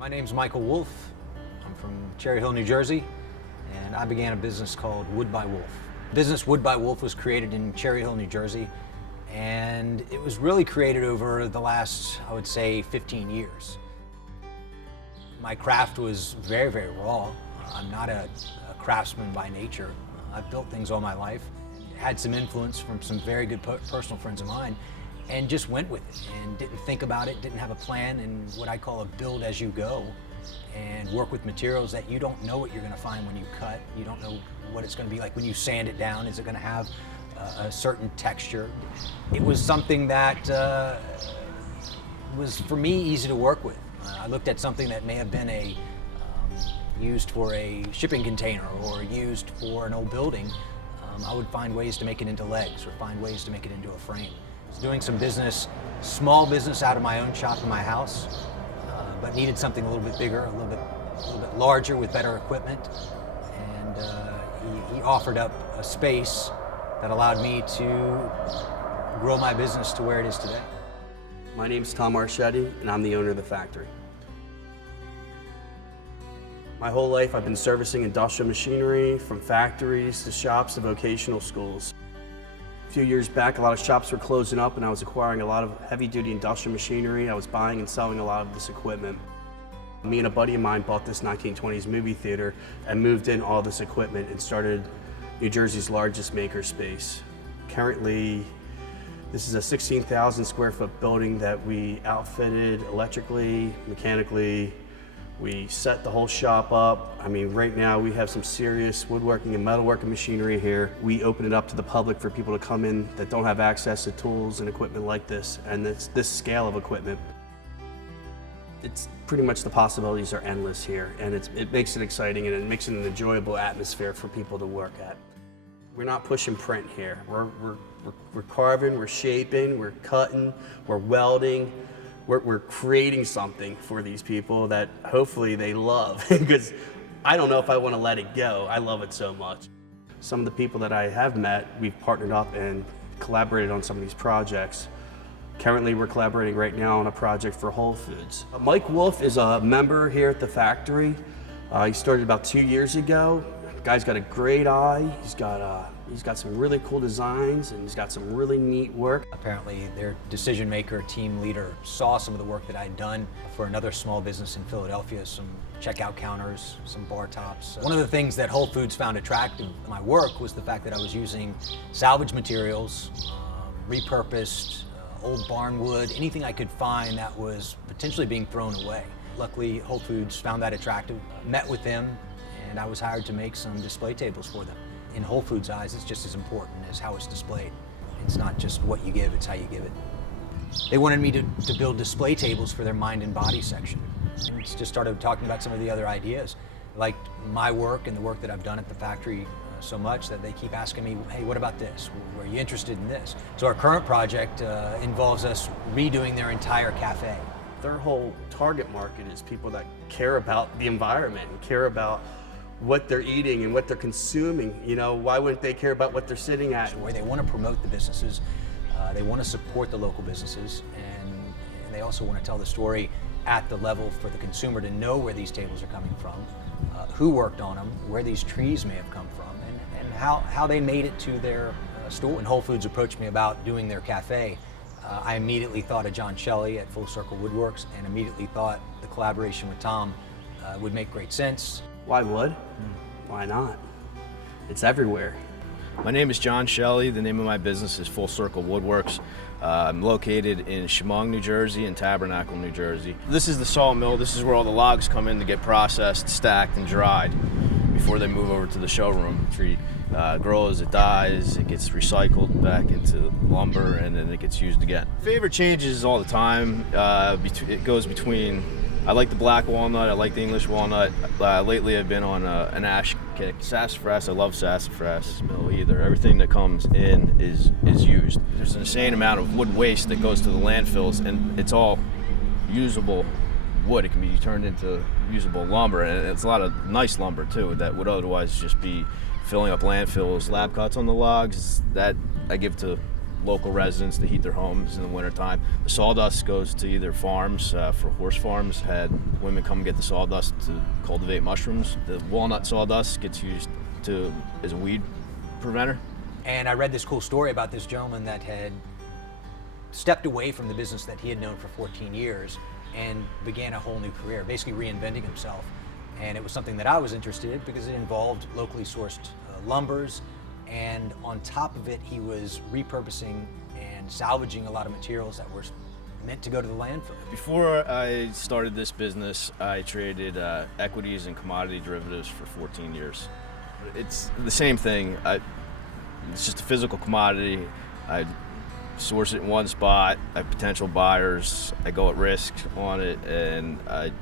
My name's Michael Wolf. I'm from Cherry Hill, New Jersey, and I began a business called Wood by Wolf. Business Wood by Wolf was created in Cherry Hill, New Jersey, and it was really created over the last, I would say, 15 years. My craft was very, very raw. I'm not a craftsman by nature. I've built things all my life, had some influence from some very good personal friends of mine, and just went with it and didn't think about it, didn't have a plan, and what I call a build as you go, and work with materials that you don't know what you're going to find when you cut. You don't know what it's going to be like when you sand it down. Is it going to have a certain texture? It was something that was, for me, easy to work with. I looked at something that may have been used for a shipping container or used for an old building. I would find ways to make it into legs or find ways to make it into a frame. I was doing some business, small business out of my own shop in my house, but needed something a little bit bigger, a little bit larger with better equipment. And he offered up a space that allowed me to grow my business to where it is today. My name's Tom Archetti, and I'm the owner of the factory. My whole life I've been servicing industrial machinery, from factories to shops to vocational schools. A few years back, a lot of shops were closing up and I was acquiring a lot of heavy-duty industrial machinery. I was buying and selling a lot of this equipment. Me and a buddy of mine bought this 1920s movie theater and moved in all this equipment and started New Jersey's largest makerspace. Currently, this is a 16,000 square foot building that we outfitted electrically, mechanically. We set the whole shop up. I mean, right now we have some serious woodworking and metalworking machinery here. We open it up to the public for people to come in that don't have access to tools and equipment like this, and it's this scale of equipment. It's pretty much, the possibilities are endless here, and it makes it exciting and it makes it an enjoyable atmosphere for people to work at. We're not pushing print here. We're carving, we're shaping, we're cutting, we're welding. We're creating something for these people that hopefully they love, because I don't know if I want to let it go. I love it so much. Some of the people that I have met, we've partnered up and collaborated on some of these projects. Currently, we're collaborating right now on a project for Whole Foods. Mike Wolf is a member here at the factory. He started about 2 years ago. Guy's got a great eye. He's got some really cool designs, and he's got some really neat work. Apparently their decision maker, team leader, saw some of the work that I had done for another small business in Philadelphia, some checkout counters, some bar tops. One of the things that Whole Foods found attractive in my work was the fact that I was using salvage materials, repurposed, old barn wood, anything I could find that was potentially being thrown away. Luckily, Whole Foods found that attractive, met with them, and I was hired to make some display tables for them. In Whole Foods' eyes, it's just as important as how it's displayed. It's not just what you give, it's how you give it. They wanted me to build display tables for their mind and body section. And just started talking about some of the other ideas. They liked my work and the work that I've done at the factory so much that they keep asking me, hey, what about this? Were you interested in this? So our current project involves us redoing their entire cafe. Their whole target market is people that care about the environment and care about what they're eating and what they're consuming. You know, why wouldn't they care about what they're sitting at? Where they want to promote the businesses, they want to support the local businesses, and they also want to tell the story at the level for the consumer to know where these tables are coming from, who worked on them, where these trees may have come from, and how they made it to their store. When Whole Foods approached me about doing their cafe, I immediately thought of John Shelley at Circle Woodworx, and immediately thought the collaboration with Tom would make great sense. Why wood? Why not? It's everywhere. My name is John Shelley. The name of my business is Full Circle Woodworx. I'm located in Chemung, New Jersey and Tabernacle, New Jersey. This is the sawmill. This is where all the logs come in to get processed, stacked, and dried before they move over to the showroom. The tree grows, it dies, it gets recycled back into lumber, and then it gets used again. Favorite changes all the time. It goes between, I like the black walnut, I like the English walnut. Lately I've been on an ash kick. Sassafras, I love sassafras. No, either. Everything that comes in is used. There's an insane amount of wood waste that goes to the landfills, and it's all usable wood. It can be turned into usable lumber, and it's a lot of nice lumber too that would otherwise just be filling up landfills. Slab cuts on the logs, that I give to local residents to heat their homes in the wintertime. The sawdust goes to either farms, for horse farms, had women come and get the sawdust to cultivate mushrooms. The walnut sawdust gets used as a weed preventer. And I read this cool story about this gentleman that had stepped away from the business that he had known for 14 years and began a whole new career, basically reinventing himself. And it was something that I was interested in because it involved locally sourced lumbers, and on top of it, he was repurposing and salvaging a lot of materials that were meant to go to the landfill. Before I started this business, I traded equities and commodity derivatives for 14 years. It's the same thing. It's just a physical commodity. I source it in one spot. I have potential buyers. I go at risk on it, and I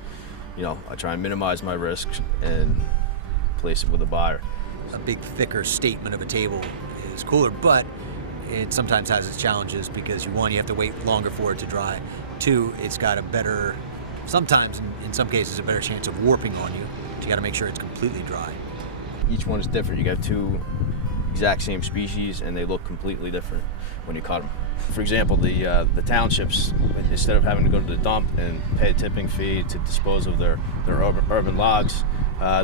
try and minimize my risk and place it with a buyer. A big, thicker statement of a table is cooler, but it sometimes has its challenges because one, you have to wait longer for it to dry. Two, it's got a better, sometimes in some cases, a better chance of warping on you. You got to make sure it's completely dry. Each one is different. You have two exact same species, and they look completely different when you cut them. For example, the townships, instead of having to go to the dump and pay a tipping fee to dispose of their urban logs,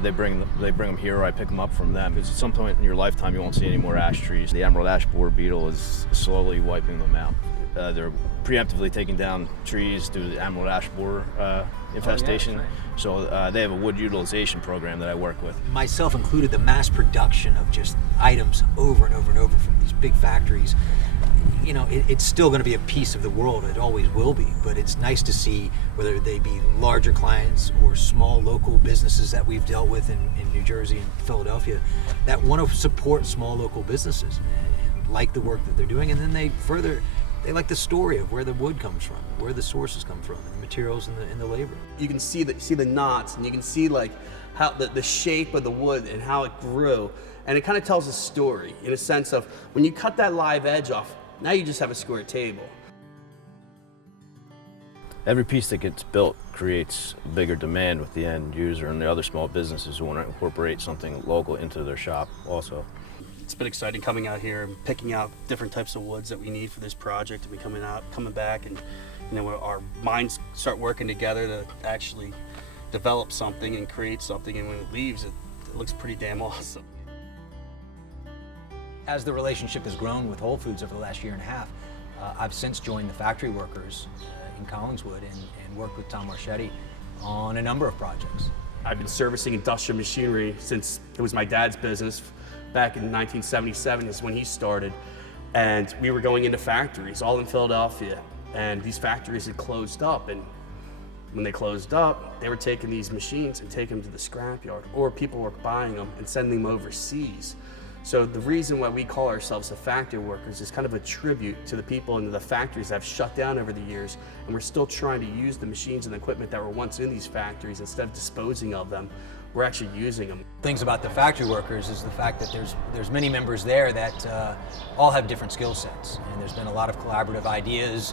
they bring them here, or I pick them up from them. Because at some point in your lifetime, you won't see any more ash trees. The emerald ash borer beetle is slowly wiping them out. They're preemptively taking down trees due to the emerald ash borer infestation. Oh, yeah, right. So they have a wood utilization program that I work with. Myself included, the mass production of just items over and over and over from these big factories, it's still going to be a piece of the world. It always will be. But it's nice to see, whether they be larger clients or small local businesses that we've dealt with in New Jersey and Philadelphia, that want to support small local businesses and like the work that they're doing. And then they like the story of where the wood comes from, where the sources come from, and the materials and the labor. You can see the knots, and you can see like how the shape of the wood and how it grew, and it kind of tells a story in a sense of when you cut that live edge off, now you just have a square table. Every piece that gets built creates bigger demand with the end user and the other small businesses who want to incorporate something local into their shop also. It's been exciting coming out here and picking out different types of woods that we need for this project, and we coming back, and our minds start working together to actually develop something and create something, and when it leaves, it looks pretty damn awesome. As the relationship has grown with Whole Foods over the last year and a half, I've since joined the Factory Workers in Collingswood and worked with Tom Marchetti on a number of projects. I've been servicing industrial machinery since it was my dad's business. Back in 1977 is when he started, and we were going into factories all in Philadelphia, and these factories had closed up, and when they closed up, they were taking these machines and taking them to the scrapyard, or people were buying them and sending them overseas. So the reason why we call ourselves the Factory Workers is kind of a tribute to the people in the factories that have shut down over the years, and we're still trying to use the machines and the equipment that were once in these factories. Instead of disposing of them, we're actually using them. Things about the Factory Workers is the fact that there's many members there that all have different skill sets, and there's been a lot of collaborative ideas,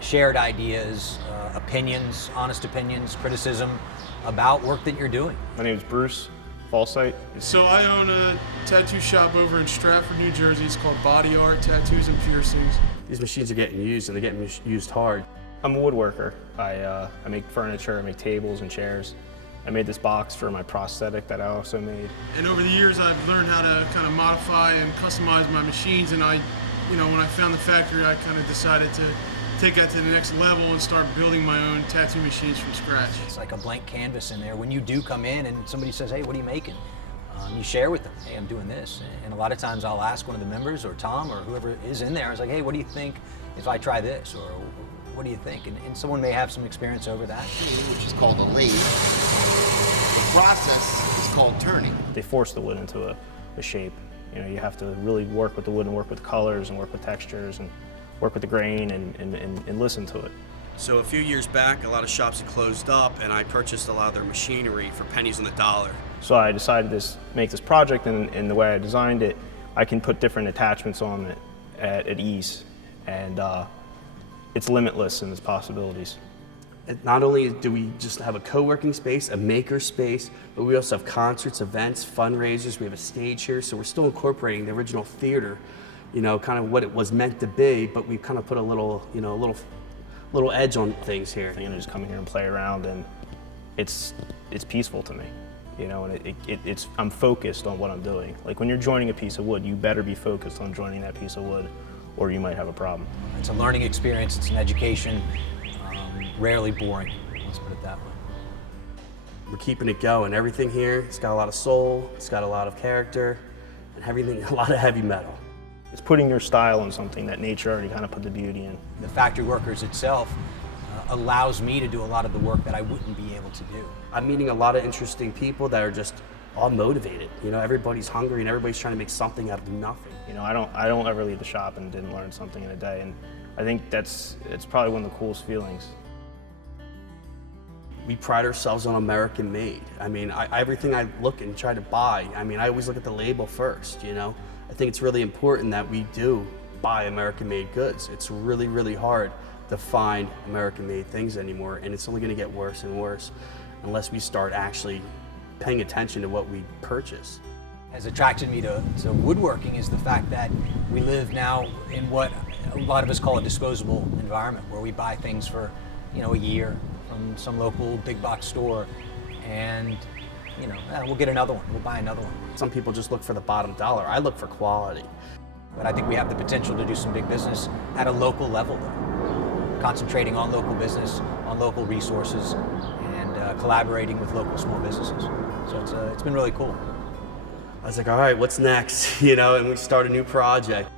shared ideas, opinions, honest opinions, criticism about work that you're doing. My name is Bruce Falsight. So I own a tattoo shop over in Stratford, New Jersey. It's called Body Art Tattoos and Piercings. These machines are getting used, and they're getting used hard. I'm a woodworker. I make furniture, I make tables and chairs. I made this box for my prosthetic that I also made. And over the years, I've learned how to kind of modify and customize my machines. And when I found the factory, I kind of decided to take that to the next level and start building my own tattoo machines from scratch. It's like a blank canvas in there. When you do come in and somebody says, hey, what are you making? You share with them, hey, I'm doing this. And a lot of times I'll ask one of the members or Tom or whoever is in there, I was like, hey, what do you think if I try this? Or what do you think? And someone may have some experience over that. Which is called a lathe. The process is called turning. They force the wood into a shape. You have to really work with the wood and work with colors and work with textures and work with the grain and listen to it. So a few years back, a lot of shops had closed up, and I purchased a lot of their machinery for pennies on the dollar. So I decided to make this project, and the way I designed it, I can put different attachments on it at ease, and it's limitless in its possibilities. And not only do we just have a co-working space, a maker space, but we also have concerts, events, fundraisers. We have a stage here, so we're still incorporating the original theater you know, kind of what it was meant to be, but we kind of put a little, you know, little edge on things here. You know, just come here and play around, and it's peaceful to me, you know, and I'm focused on what I'm doing. Like when you're joining a piece of wood, you better be focused on joining that piece of wood, or you might have a problem. It's a learning experience, it's an education, rarely boring, let's put it that way. We're keeping it going. Everything here, it's got a lot of soul, it's got a lot of character, and everything, a lot of heavy metal. It's putting your style on something that nature already kind of put the beauty in. The Factory Workers itself allows me to do a lot of the work that I wouldn't be able to do. I'm meeting a lot of interesting people that are just all motivated. You know, everybody's hungry and everybody's trying to make something out of nothing. You know, I don't ever leave the shop and didn't learn something in a day, and I think it's probably one of the coolest feelings. We pride ourselves on American made. I mean, everything I look and try to buy, I mean, I always look at the label first, you know? I think it's really important that we do buy American made goods. It's really, really hard to find American made things anymore, and it's only gonna get worse and worse unless we start actually paying attention to what we purchase. Has attracted me to woodworking is the fact that we live now in what a lot of us call a disposable environment, where we buy things for, you know, a year from some local big box store, and you know, we'll get another one, we'll buy another one. Some people just look for the bottom dollar. I look for quality. But I think we have the potential to do some big business at a local level, though. Concentrating on local business, on local resources, and collaborating with local small businesses. So it's been really cool. I was like, all right, what's next? You know, and we start a new project.